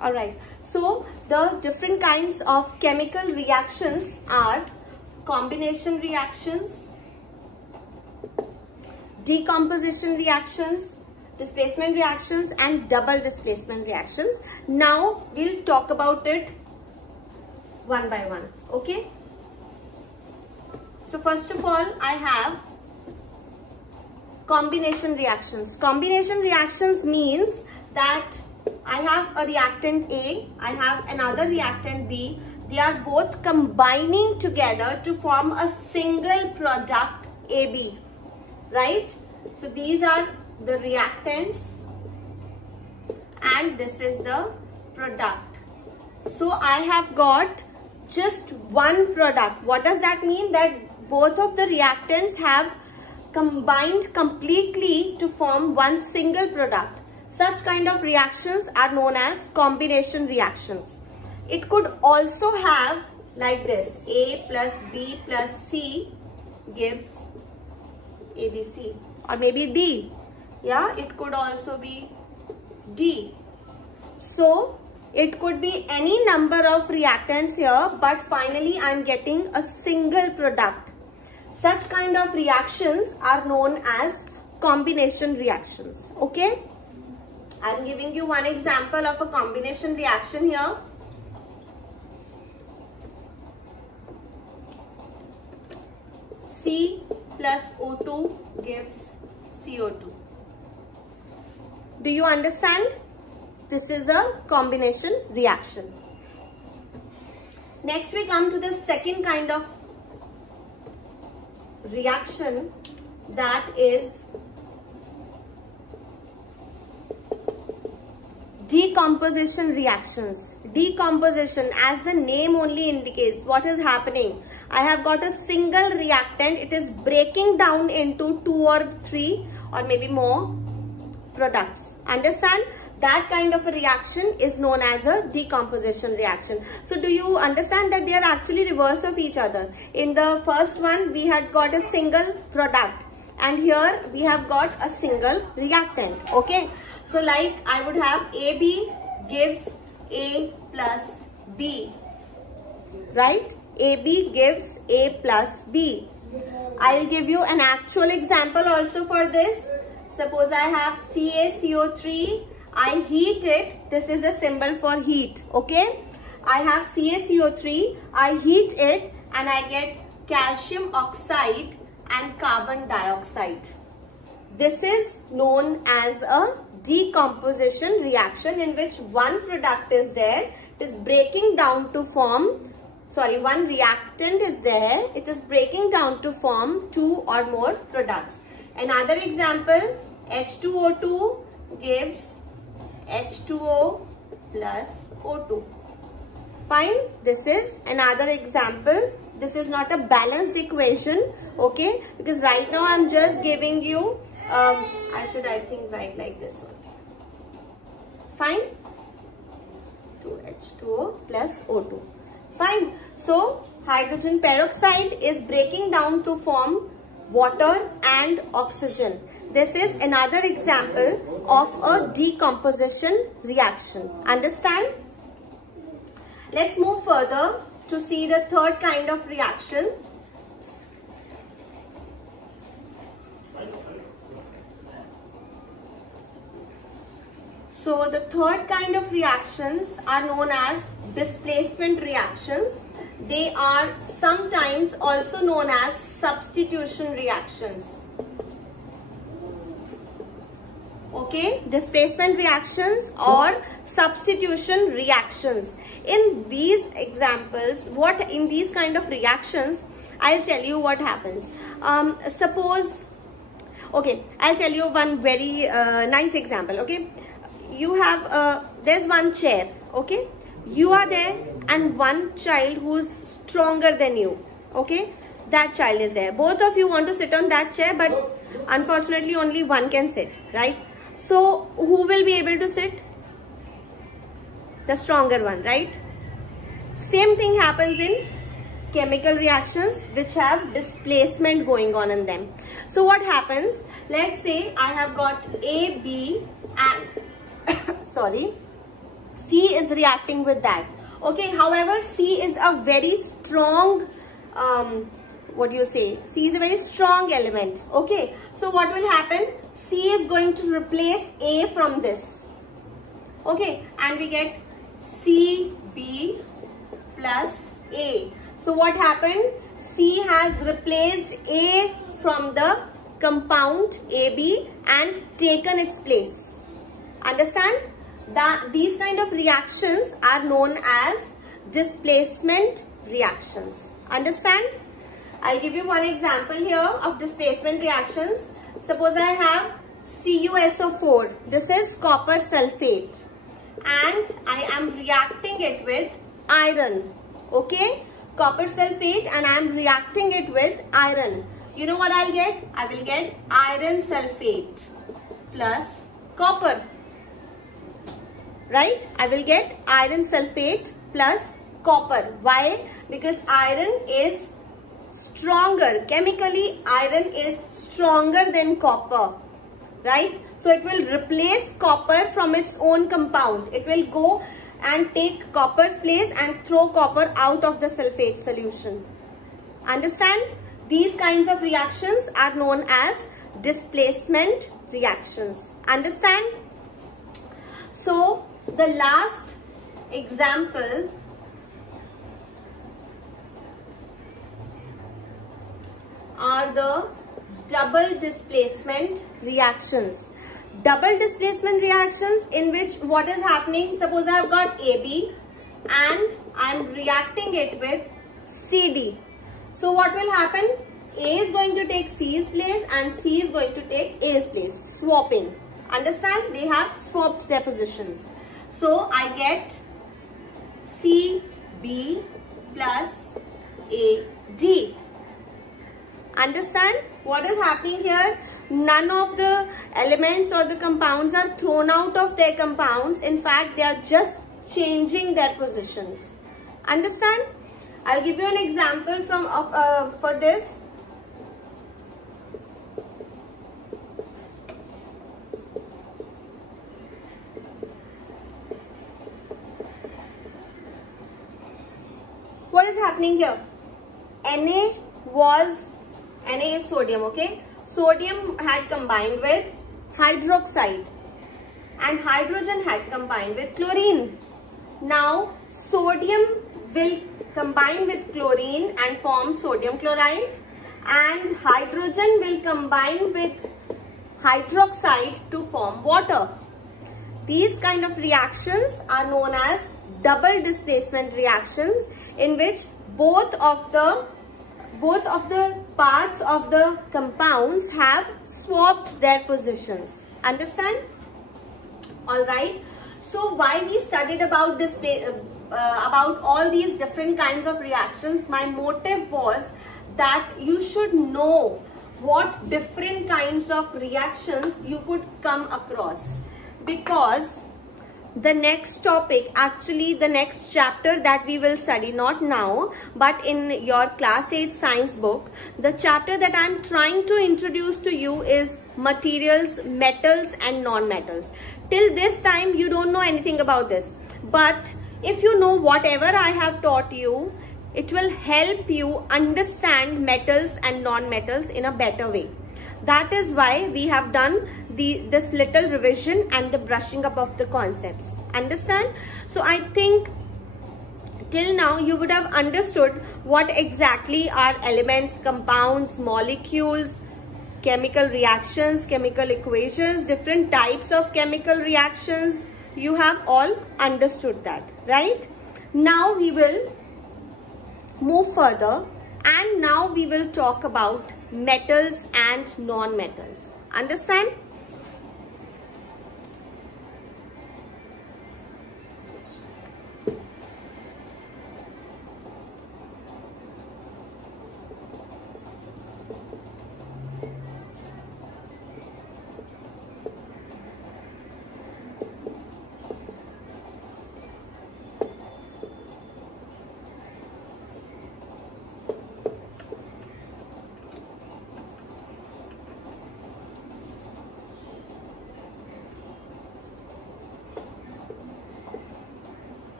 All right. So the different kinds of chemical reactions are combination reactions, decomposition reactions, displacement reactions, and double displacement reactions. Now we'll talk about it one by one. Okay. So first of all, I have combination reactions. Combination reactions means that I have a reactant A, I have another reactant B. They are both combining together to form a single product AB, right? So these are the reactants and this is the product. So I have got just one product. What does that mean? That both of the reactants have combined completely to form one single product. Such kind of reactions are known as combination reactions. It could also have like this, A plus B plus C gives ABC, or maybe D. Yeah, it could also be D. So it could be any number of reactants here, but finally I am getting a single product. Such kind of reactions are known as combination reactions. Okay, I am giving you one example of a combination reaction here. C plus O2 gives CO2. Do you understand? This is a combination reaction. Next we come to the second kind of reaction, that is decomposition reactions. Decomposition, as the name only indicates, what is happening? I have got a single reactant. It is breaking down into 2 or 3 or maybe more products. Understand? That kind of a reaction is known as a decomposition reaction. So do you understand that they are actually reverse of each other? In the first one, we had got a single product, and here we have got a single reactant. Okay. So like I would have AB gives A plus B, right? AB gives A plus B. I'll give you an actual example also for this. Suppose I have CaCO3, I heat it. This is a symbol for heat. Okay, I have CaCO3, I heat it and I get calcium oxide and carbon dioxide. This is known as a decomposition reaction, in which one product is there, it is breaking down to form, one reactant is there, it is breaking down to form 2 or more products. Another example, H2O2 gives H2O plus O2. Fine. This is another example. This is not a balanced equation, okay, because right now I am just giving you, I think write like this one. Fine. 2H2O plus O2. Fine. So hydrogen peroxide is breaking down to form water and oxygen. This is another example of a decomposition reaction. Understand? Let's move further to see the third kind of reaction. So the third kind of reactions are known as displacement reactions. They are sometimes also known as substitution reactions. Okay, displacement reactions or substitution reactions. In these examples, in these kind of reactions, I'll tell you what happens. Suppose, okay, I'll tell you one very nice example. Okay, you have there's one chair. Okay, you are there and one child who's stronger than you. Okay, that child is there. Both of you want to sit on that chair, but unfortunately only one can sit, right? So who will be able to sit? The stronger one, right? Same thing happens in chemical reactions which have displacement going on in them. So what happens? Let's say I have got A, B and C is reacting with that. Okay, however, C is a very strong, C is a very strong element. Okay, so what will happen? C is going to replace A from this. Okay, and we get CB plus A. So what happened? C has replaced A from the compound AB and taken its place. Understand? These kind of reactions are known as displacement reactions. Understand? I'll give you one example here of displacement reactions. Suppose I have CuSO4. This is copper sulfate. And I am reacting it with iron. Okay? Copper sulfate, and I am reacting it with iron. You know what I'll get? I will get iron sulfate plus copper. Right? I will get iron sulfate plus copper. Why? Because iron is stronger. Chemically, iron is stronger than copper. Right? So it will replace copper from its own compound. It will go and take copper's place and throw copper out of the sulfate solution. Understand? These kinds of reactions are known as displacement reactions. Understand? So, the last example are the double displacement reactions. Double displacement reactions in which what is happening, suppose I have got AB and I am reacting it with CD. So what will happen? A is going to take C's place and C is going to take A's place. Swapping. Understand? They have swapped their positions. So I get CB plus AD. Understand what is happening here? None of the elements or the compounds are thrown out of their compounds. In fact, they are just changing their positions. Understand? I'll give you an example for this. What is happening here? Na is sodium, okay? Sodium had combined with hydroxide and hydrogen had combined with chlorine. Now, sodium will combine with chlorine and form sodium chloride, and hydrogen will combine with hydroxide to form water. These kind of reactions are known as double displacement reactions, in which both of the parts of the compounds have swapped their positions. Understand? Alright. So why we studied about all these different kinds of reactions, my motive was that you should know what different kinds of reactions you could come across. Because the next topic, actually the next chapter that we will study, not now, but in your class 8 science book, the chapter that I am trying to introduce to you is materials, metals and non-metals. Till this time you don't know anything about this, but if you know whatever I have taught you, it will help you understand metals and non-metals in a better way. That is why we have done this little revision and the brushing up of the concepts. Understand? So I think till now you would have understood what exactly are elements, compounds, molecules, chemical reactions, chemical equations, different types of chemical reactions. You have all understood that, right? Now we will move further, and now we will talk about metals and non-metals. Understand?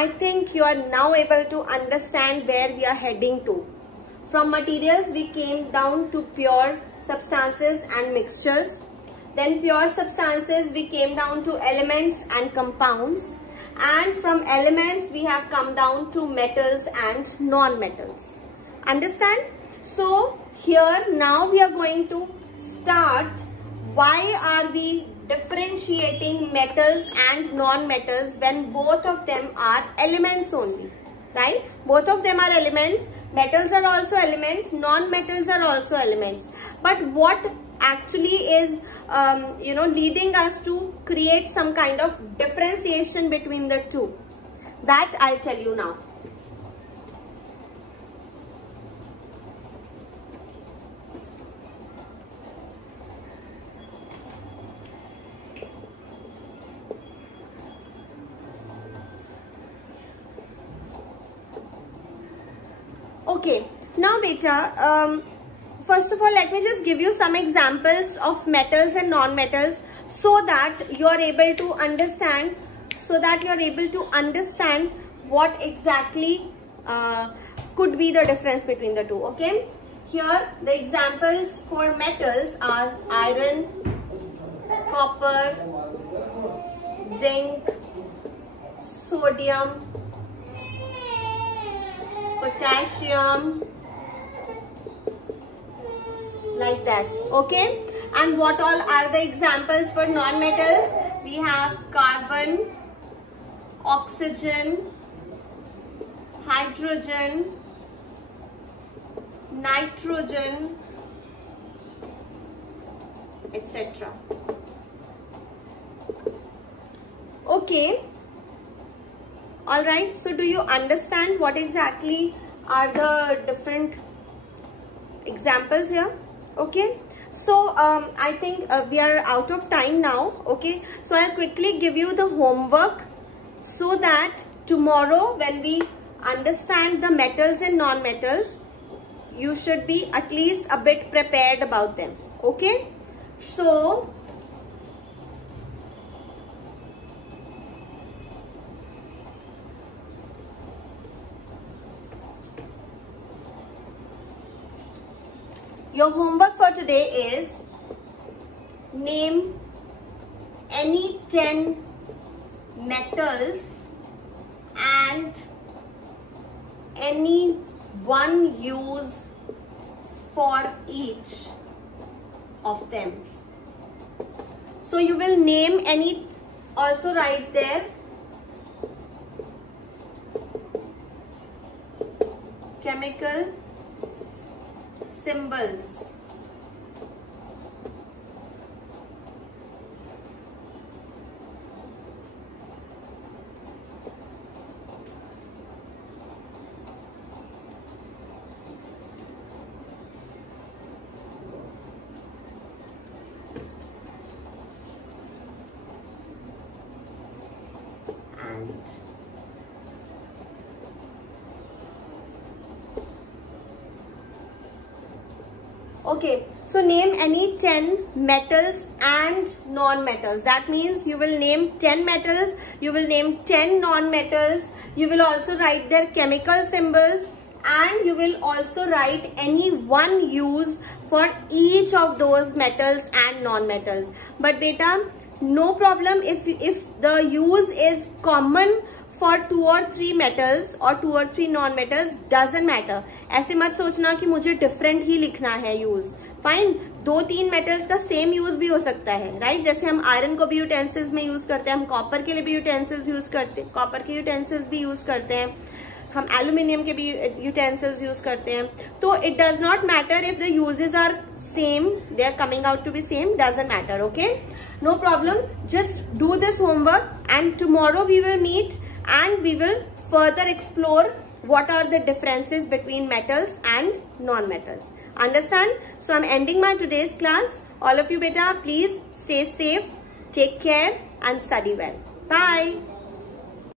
I think you are now able to understand where we are heading to. From materials, we came down to pure substances and mixtures. Then pure substances, we came down to elements and compounds. And from elements, we have come down to metals and non-metals. Understand? So, here now we are going to start why are we differentiating metals and non-metals when both of them are elements only, right? Both of them are elements. Metals are also elements, non-metals are also elements. But what actually is leading us to create some kind of differentiation between the two? That I'll tell you now. Okay, now beta, first of all, let me just give you some examples of metals and non-metals so that you are able to understand, what exactly could be the difference between the two. Okay, here the examples for metals are iron, copper, zinc, sodium, potassium, like that. Okay, and what all are the examples for non-metals? We have carbon, oxygen, hydrogen, nitrogen, etc. Okay. Alright, so do you understand what exactly are the different examples here? Okay, so I think we are out of time now. Okay, so I'll quickly give you the homework so that tomorrow when we understand the metals and non-metals, you should be at least a bit prepared about them. Okay, so your homework for today is name any 10 metals and any one use for each of them. So you will name any, also write there chemical symbols. Okay, so name any 10 metals and non-metals. That means you will name 10 metals, you will name 10 non-metals, you will also write their chemical symbols, and you will also write any one use for each of those metals and non-metals. But beta, no problem if the use is common for 2 or 3 metals or 2 or 3 non-metals, doesn't matter. ऐसे मत सोचना कि मुझे different ही लिखना है use. Fine, 2-3 metals का same use भी हो सकता है, right? जैसे हम iron को भी utensils में use करते हैं, हम copper के लिए भी utensils use करते हैं, copper के utensils भी use करते हैं, हम aluminium के भी utensils use करते हैं. तो it does not matter if the uses are same, they are coming out to be same, doesn't matter. Okay, no problem. Just do this homework and tomorrow we will meet and we will further explore what are the differences between metals and non-metals. Understand? So I'm ending my today's class. All of you beta, please stay safe, take care and study well. Bye.